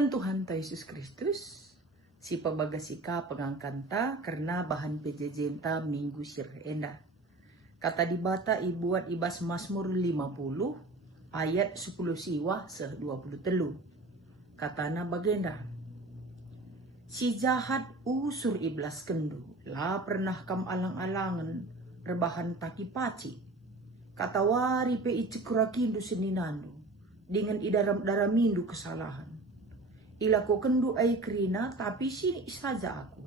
Kekelengan Tuhan ta Yesus Kristus, si pabagasika pengangkanta karena bahan pejejenta minggu sir enda. Kata dibata ibuat ibas Mazmur 50 ayat 10 siwa se 23. Katana bagenda. Si jahat usur iblas kendu, la pernah kam alang-alangan rebahan taki paci. Katawari pe icekurakindu seninandu, dengan idaramindu kesalahan. Ilako kendu ay krina, tapi sini saja aku.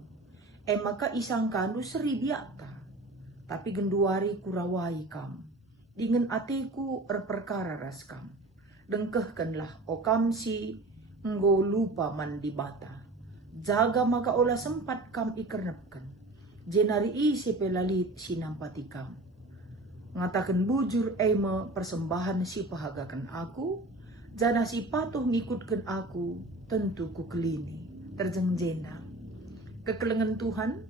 Maka isang kandu seribiata, tapi genduari kurawai kam. Dengan ateku erperkara ras kam. Dengkehkanlah o kam si enggo lupa man di bata. Jaga maka olah sempat kam ikernepkan. Jenari isi pelalit sinampati kam. Ngatakan bujur eme persembahan si pahagakan aku. Jana si patuh ngikutkan aku, tentu ku kelini, terjengjena. Kekelengan Tuhan,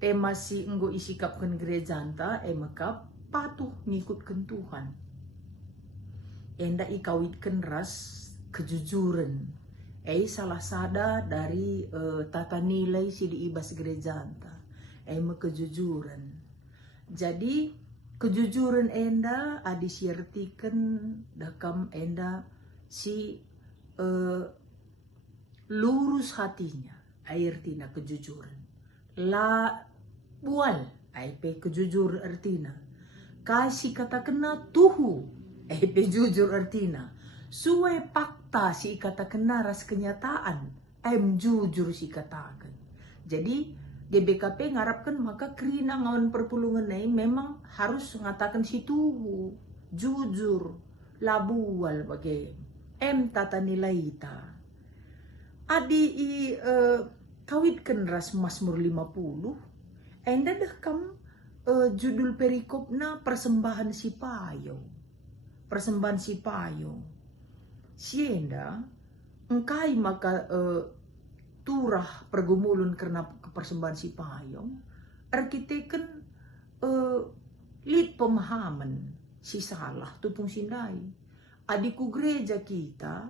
tema si enggo isikapkan gereja anta, emekap patuh ngikutkan Tuhan. Enda ikawitkan ras kejujuran. Salah sada dari tata nilai si diibas gereja anta. Kejujuran. Jadi, kejujuran enda adisiartikan dakam enda si lurus hatinya, artina kejujuran. La bual, pe kejujur artina. Kasih kata kena tuhu, pe jujur artina. Suwe fakta si kata kena ras kenyataan, jujur si katakan. Jadi GBKP ngarapkan maka kerina ngawan perpulungan memang harus mengatakan si tuhu, jujur, labual bagai. Tata nilai ta. Adi kawitkan ras Mazmur 50. Enda dah kam judul perikopna persembahan si payo. Persembahan si payo. Sienda engkai maka turah pergumulun karena persembahan si payo. Arkiteken lid pemahaman si salah tupung sindai. Adiku gereja kita,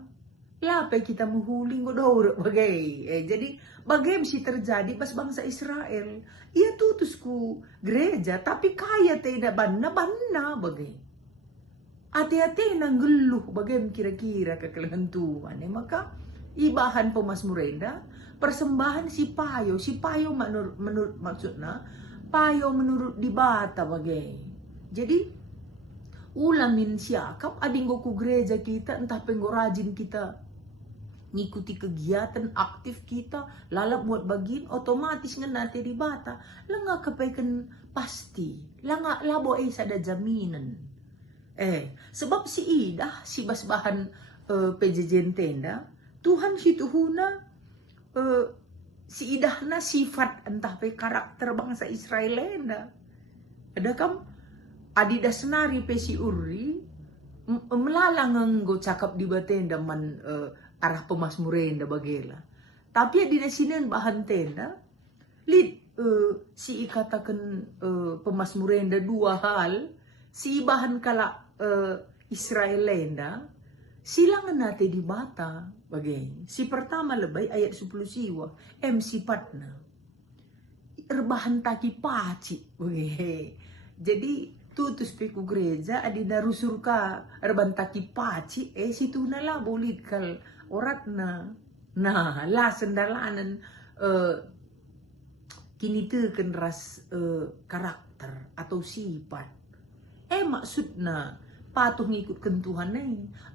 lapai kita menghuling godor bagai. Jadi bagai mesti terjadi pas bangsa Israel. Ia tutusku gereja, tapi kaya tidak banna bagai. Hati-hati nang geluh bagai kira-kira kekelengan Tuhan. Maka ibahan pemasmurenda, persembahan si payo menurut maksudnya, payo menurut dibata bagai. Jadi ulamin siakap adinggo ku gereja kita entah penggo rajin kita ngikuti kegiatan aktif kita lalap buat bagin otomatis ngenate di bata lenga kepeken pasti lenga labo sada jaminan sebab si idah si basbahan PJJ tenda Tuhan si tuhuna si idahna sifat entah pe karakter bangsa Israel enda ada kam adida senari pesi uri melalang nggo cakap di batenda man arah pemasmurenda bagela. Tapi adida sinen bahan tenda lid si ikatakan pemasmurenda dua hal si bahan kala Israelenda silangan nate di bata bagai. Si pertama lebay ayat 10 siwa sifatna erbahan taki paci bagai. Jadi tutus piku gereja adina rusur ka erbantaki paci situ nala bolit kal oratna nah la sendalanan kini teken ras karakter atau sifat maksudna patuh ngikutkan Tuhan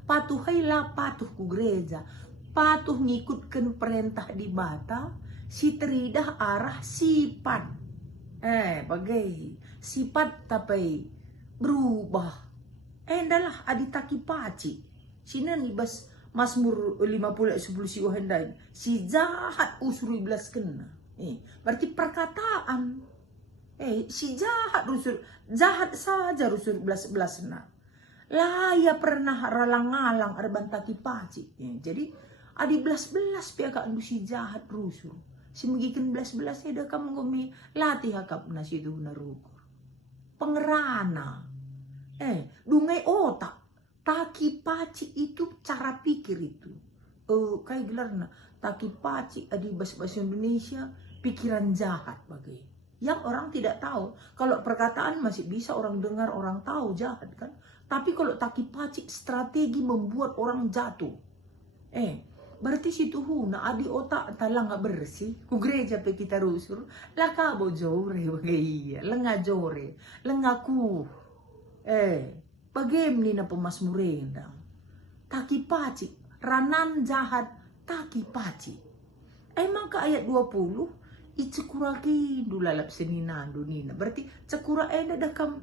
patuh la patuh ku gereja patuh ngikutkan perintah di bata si teridah arah sifat bagai sifat tapi berubah endalah aditaki paci sinan ibas Mazmur 50 10 si wahendain si jahat usur iblas kena berarti perkataan si jahat rusur jahat saja rusur belas na laya pernah ralang-alang arbantaki paci jadi adi belas pihak anu si jahat rusur si megikan belas eda kamu ngomi latih hakap nasi itu narukur pengerana dungai otak taki paci itu cara pikir itu kayak gelarna taki paci adi bahasa Indonesia pikiran jahat bagai yang orang tidak tahu. Kalau perkataan masih bisa orang dengar, orang tahu jahat kan, tapi kalau taki paci strategi membuat orang jatuh. Berarti situ huna adi otak talang nggak bersih ku gereja pe kita rusur laka bojore bagai lenga jore lengaku bagem ni na pemasmurenda taki paci ranan jahat taki paci. Emang ke ayat 20 icekuraki dulalap seninando nina berarti cekura dakam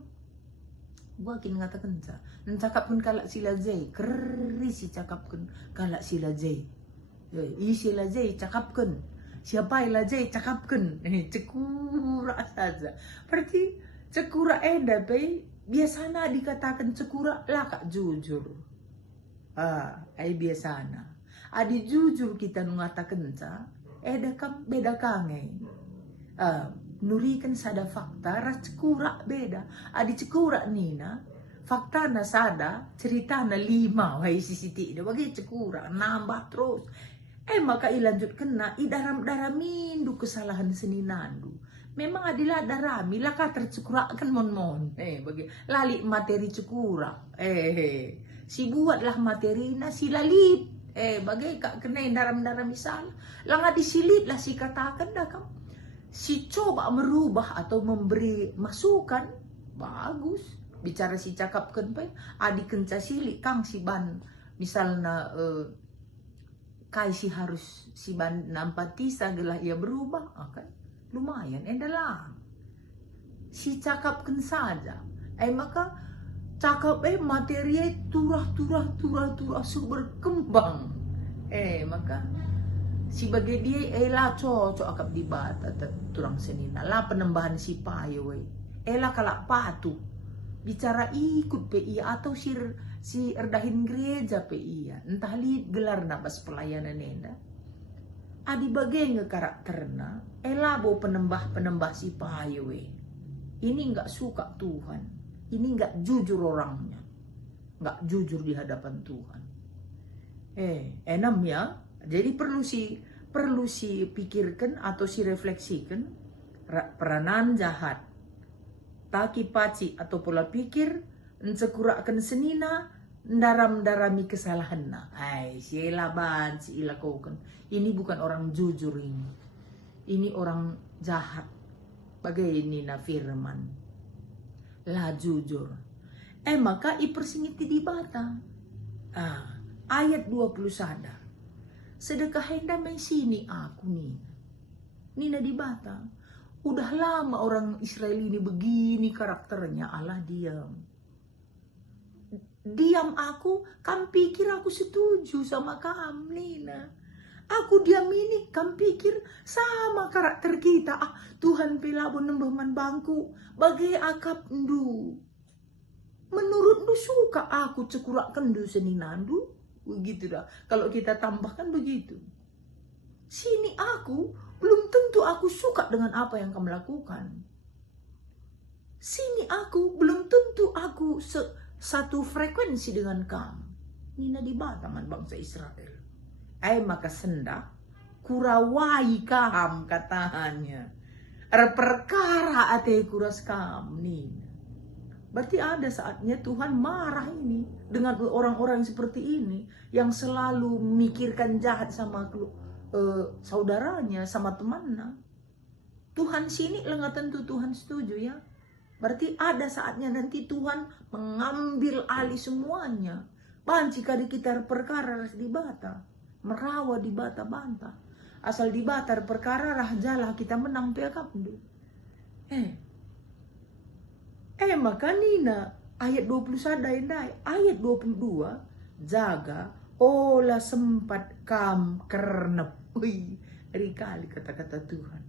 wakin ngatakan sa cakapkan kalak sila jay kerisi cakapkan kalak sila jay isi la jay cakapkan siapa la jay cakapkan cekura saja berarti cekura pe biasanya dikatakan cekura laka jujur biasanya adi jujur kita mengatakan sa dakam beda kange nurikan sada fakta ras cekura beda adi cekura nina fakta na sada cerita na 5 wahai sisiti bagi cekura nambah terus maka ilanjutkan na idaram-daramindu kesalahan seninandu memang adilah darami laka tercekurakan mon bagi lali materi cekura si buatlah materi na si lalit bagai kak kena daram-daram misal langa disilit lah si katakan dah kam si coba merubah atau memberi masukan bagus bicara si cakapkan pe adi kenca silik kang si ban misalnya kai si harus si ban nampati sagelah ia berubah kan lumayan endalah si cakapkan saja maka cakap materi turah berkembang maka si bagai dia lah cocok akap dibata turang senina lah penembahan si payo lah kalak patu bicara ikut PI atau si erdahin gereja PI entah li gelar nabas pelayanan nenda adi bagai karakterna bo penembah si payo ini nggak suka Tuhan, ini nggak jujur orangnya, nggak jujur di hadapan Tuhan. Enam ya, jadi perlu si pikirkan atau si refleksikan peranan jahat, taki paci atau pola pikir, encekurakan senina, darami kesalahan na. Si elaban, si ilakokan. Ini bukan orang jujur ini. Ini orang jahat. Bagai ini na firman. Lah jujur. Maka ipersingiti di bata. Ayat 20 sadar. Sedekah hendak main sini aku nih. Nina di bata. Udah lama orang Israel ini begini karakternya. Allah diam. Diam aku, kam pikir aku setuju sama kamu Nina. Aku diam ini, kam pikir sama karakter kita. Tuhan pelabon nembaman bangku, bagai akap ndu. Menurut ndu suka aku cekurak kendu seninandu, begitu dah. Kalau kita tambahkan begitu. Sini aku, belum tentu aku suka dengan apa yang kamu lakukan. Sini aku, belum tentu aku satu frekuensi dengan kamu. Nina di Bataman bangsa Israel. Maka sendak kurawai kam katanya. Perkara ate kuras kam Nina. Berarti ada saatnya Tuhan marah ini dengan orang-orang seperti ini yang selalu memikirkan jahat sama saudaranya, sama temannya. Tuhan sini enggak tentu Tuhan setuju ya. Berarti ada saatnya nanti Tuhan mengambil alih semuanya. Banci kali kita perkara di bata, merawa di bata bantah. Asal di bata perkara rah jalah kita menang pekap ndu. Maka Nina ayat 20 sadai ayat 22 jaga olah sempat kam kernep. Dari kali kata-kata Tuhan.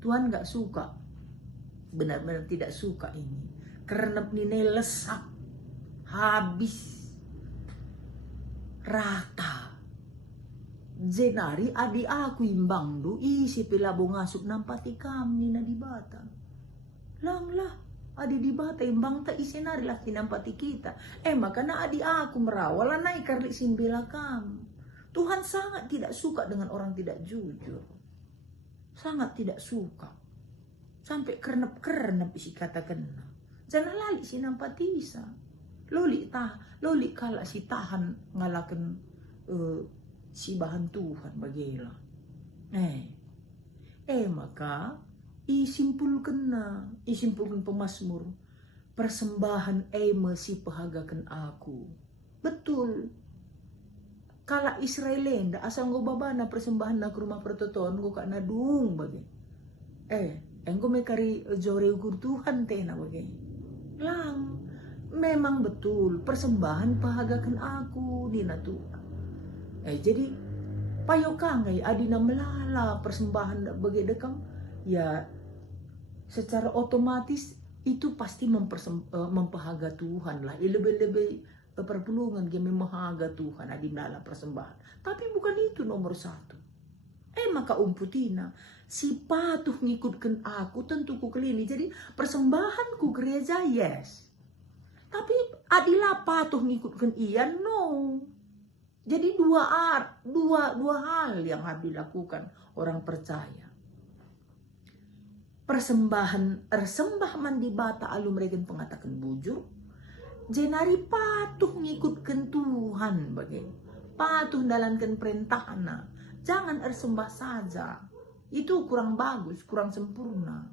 Tuhan gak suka. Benar-benar tidak suka ini. Kernep nini lesak. Habis. Rata. Jenari adi aku imbang do isi pilabong asuk nampati kam nina di bata. Lang lah. Adi di bata imbang ta isi nari lah tinampati kita. Maka na adi aku merawala na ikarli simbila kam. Tuhan sangat tidak suka dengan orang tidak jujur. Sangat tidak suka. Sampai kerenep isi kata kena. Jangan lali si nampatisa. Loli kala si tahan ngalakan si bahan Tuhan bagela. Maka isimpulkan pemasmur. Persembahan si pahagakan aku. Betul. Kala Israelenda asal go babana persembahan na ke rumah pertoton go kak nadung bagi. Engko mekari jore ukur Tuhan teh na bagi. Lang, memang betul persembahan pahagakan aku dina Tuhan. Jadi payokangai adina melala persembahan bagi dekam ya secara otomatis itu pasti mempahaga Tuhan lah. Lebih perpulungan game memahaga Tuhan adi melala persembahan. Tapi bukan itu nomor satu. Maka umputina si patuh ngikutkan aku tentu ku kelini. Jadi persembahan ku gereja yes. Tapi adilah patuh ngikutkan iya no. Jadi dua hal yang habis lakukan orang percaya. Persembahan ersembah mandi bata alu mereka pengatakan bujur. Jenari patuh ngikutkan Tuhan bagai. Patuh dalankan perintahna. Jangan ersembah saja. Itu kurang bagus, kurang sempurna.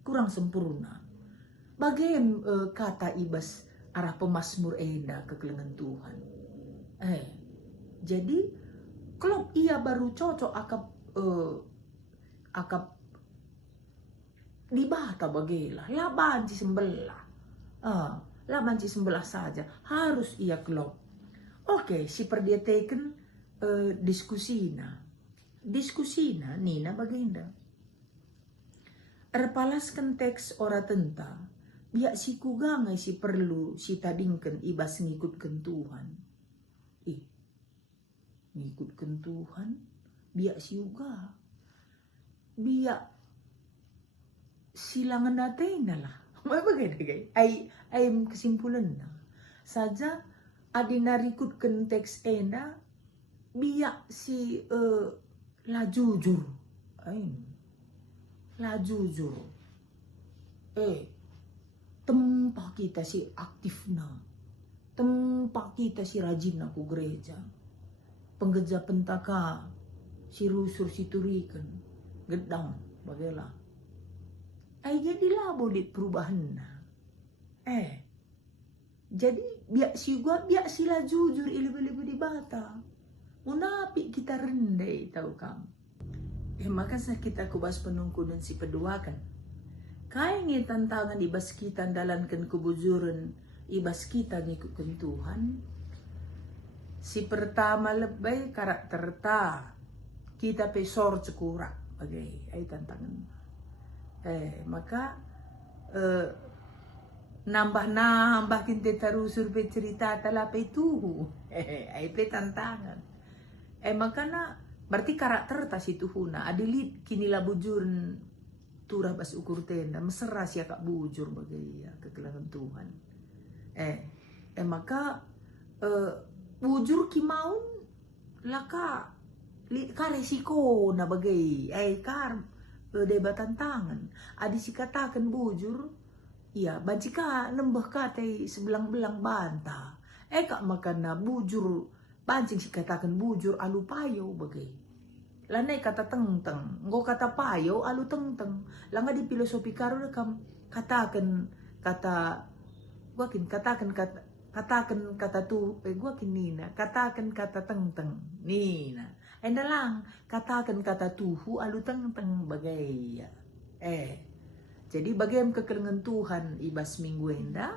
Kurang sempurna. Bagai kata ibas arah pemasmur enda kekelengan Tuhan. Jadi klub ia baru cocok akap dibata bagailah. Laban si sembelah. Laban si sembelah saja. Harus ia klub. Oke, si perdiateken diskusina. Diskusina nina baginda. Erpalaskan teks ora tenta. Biak si kugangai si perlu si tadingken ibas ngikutkan Tuhan. Ngikutkan Tuhan. Biak si uga. Biak silangan natena lah. Bagaimana ay kesimpulan na. Saja adina rikutkan teks enda. Biak si la jujur. La jujur. Tempat kita si aktif na. Tempat kita si rajin na ku gereja. Penggeja pentaka. Si rusur si turikan. Gedang. Bagaimana. Jadilah boleh perubahan na. Jadi biak sila jujur ilu-ilu di bata. Munapik kita rendai tahu kamu. Maka kita kubas penungku dan si peduakan. Kaya ngi tantangan ibas kita dalankan kebujuran ibas kita ngikutkan Tuhan. Si pertama lebay karakter ta. Kita pesor cekurak. Bagai ay tantangan. Maka nambah kinte tarusur pe cerita tala pe tuhu. Ay pe tantangan. Maka na berarti karakter tas itu huna adilit kini la bujur turah bas ukur tenda mesra sia kak bujur bagai ya kekelangan Tuhan. Maka bujur kimaun laka resiko na bagai debat tantangan. Adi si katakan bujur, iya, bajika nembah katai sebelang-belang banta. Kak makan na bujur, bancing si katakan bujur alu payo bagai. Lanai kata teng-teng, ngo kata payo alu teng-teng. Langa di filosofi karo kam katakan kata teng-teng nina. Enda lang katakan kata tuhu alu teng-teng bagai. Jadi bagaimana kekelengan Tuhan ibas minggu enda.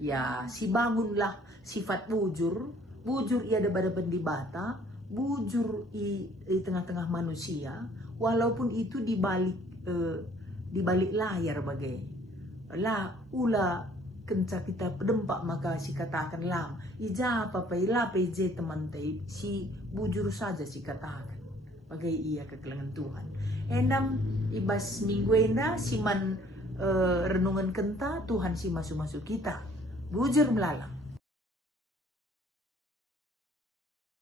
Ya si bangunlah sifat bujur. Bujur ia ada pada pendibata. Bujur di tengah-tengah manusia. Walaupun itu di balik layar bagai. Ula kenca kita pedempak maka si katakan lam ija apa ila pj teman tei si bujur saja si katakan bagai ia kekelengan Tuhan endam ibas minggu enda siman renungan kenta Tuhan si masuk kita bujur melalang